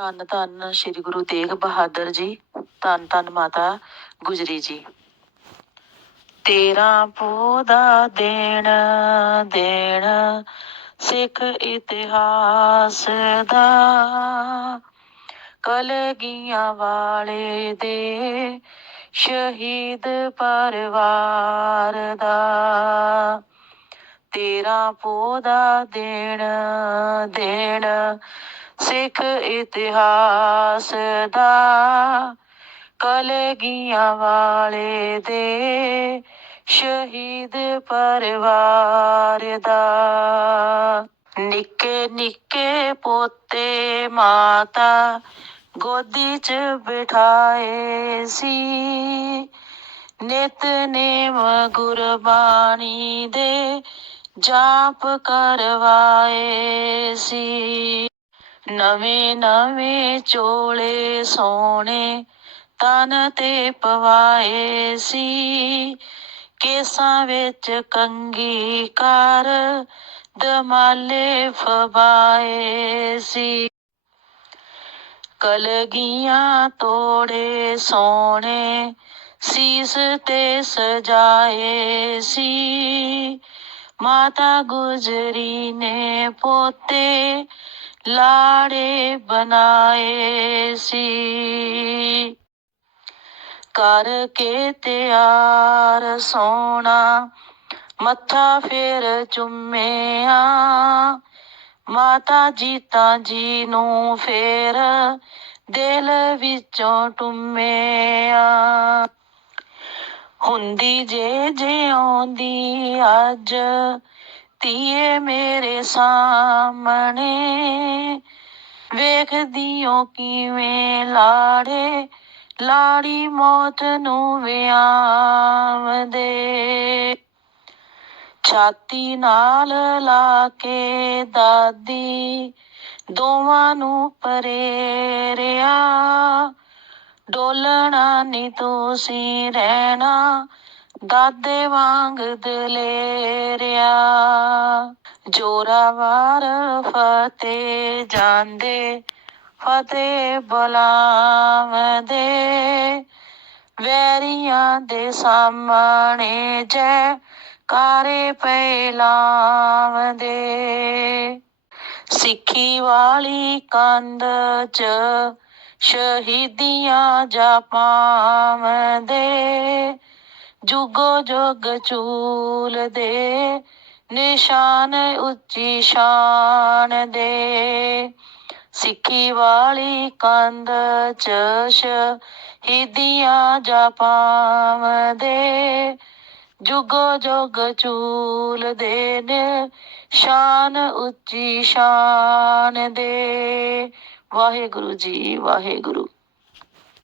ਧੰਨ ਧੰਨ ਸ੍ਰੀ ਗੁਰੂ ਤੇਗ ਬਹਾਦਰ ਜੀ, ਧੰਨ ਧੰਨ ਮਾਤਾ ਗੁਜਰੀ ਜੀ। ਤੇਰਾ ਪੋਦਾ ਦੇਣ ਦੇਣ ਸਿੱਖ ਇਤਿਹਾਸ ਦਾ, ਕਲਗੀਆਂ ਵਾਲੇ ਦੇ ਸ਼ਹੀਦ ਪਰਿਵਾਰ ਦਾ। ਤੇਰਾ ਪੋਦਾ ਦੇਣ ਦੇਣ ਸਿੱਖ ਇਤਿਹਾਸ ਦਾ ਕਲਗੀਆਂ ਵਾਲੇ ਦੇ ਸ਼ਹੀਦ ਪਰਿਵਾਰ ਦਾ। ਨਿੱਕੇ ਨਿੱਕੇ ਪੋਤੇ ਮਾਤਾ ਗੋਦੀ ਚ ਬਿਠਾਏ ਸੀ। ਨਿਤਨੇਮ ਗੁਰਬਾਣੀ ਦੇ ਜਾਪ ਕਰਵਾਏ ਸੀ। ਨਵੇਂ ਨਵੇਂ ਚੋਲੇ ਸੋਹਣੇ ਤਨ ਤੇ ਪਵਾਏ ਸੀ। ਕੇਸਾਂ ਵਿੱਚ ਕੰਗੀ ਕਰ ਦਮਾਲੇ ਫਬਾਏ ਸੀ। ਕਲਗੀਆਂ ਤੋੜੇ ਸੋਹਣੇ ਸੀਸ ਤੇ ਸਜਾਏ ਸੀ। ਮਾਤਾ ਗੁਜਰੀ ਨੇ ਪੋਤੇ ਲਾੜੇ ਬਣਾਏ ਸੀ। ਕਰਕੇ ਤਿਆਰ ਸੋਨਾ ਮੱਥਾ ਫੇਰ ਚੁੰਮਿਆ। ਮਾਤਾ ਜੀਤਾ ਜੀ ਨੂੰ ਫੇਰ ਦਿਲ ਵਿੱਚੋਂ ਟੁੰਮਿਆ। ਹੁੰਦੀ ਜੇ ਜੇ ਆਉਂਦੀ ਅੱਜ ਧੀਏ ਮੇਰੇ ਸਾਹਮਣੇ, ਵੇਖਦੀਓ ਕਿਵੇਂ ਲਾੜੇ, ਲਾੜੀ ਮੌਤ ਨੂੰ ਵਿਆਵਦੇ ਛਾਤੀ ਨਾਲ ਲਾ ਕੇ ਦਾਦੀ ਦੋਵਾਂ ਨੂੰ ਪਰੇਰਿਆ, ਡੋਲਣਾ ਨੀ ਤੁਸੀਂ ਰਹਿਣਾ ਦਾਦੇ ਵਾਂਗ ਦਲੇਰਿਆ। ਜੋਰਾਵਰ ਫਤਿਹ ਜਾਂਦੇ, ਫਤਿਹ ਬੁਲਾਵਦੇ। ਵੈਰੀਆਂ ਦੇ ਸਾਹਮਣੇ ਜੈ ਕਾਰੇ ਪਹਿਲਾਵਦੇ ਸਿੱਖੀ ਵਾਲੀ ਕੰਧ ਚ ਸ਼ਹੀਦੀਆਂ ਜਾਪਾਵਦੇ। ਜੁਗੋ ਜੁਗ ਚੂਲ ਦੇ, ਨਿਸ਼ਾਨ ਉੱਚੀ ਸ਼ਾਨ ਦੇ। ਸਿੱਖੀ ਵਾਲੀ ਕੰਧ ਚ ਸ਼ਹੀਦੀਆਂ ਜਾਪਾਵਦੇ ਜੁਗੋ ਜੁਗ ਚੂਲ ਦੇ, ਨਿਸ਼ਾਨ ਉੱਚੀ ਸ਼ਾਨ ਦੇ। ਵਾਹਿਗੁਰੂ ਜੀ, ਵਾਹਿਗੁਰੂ।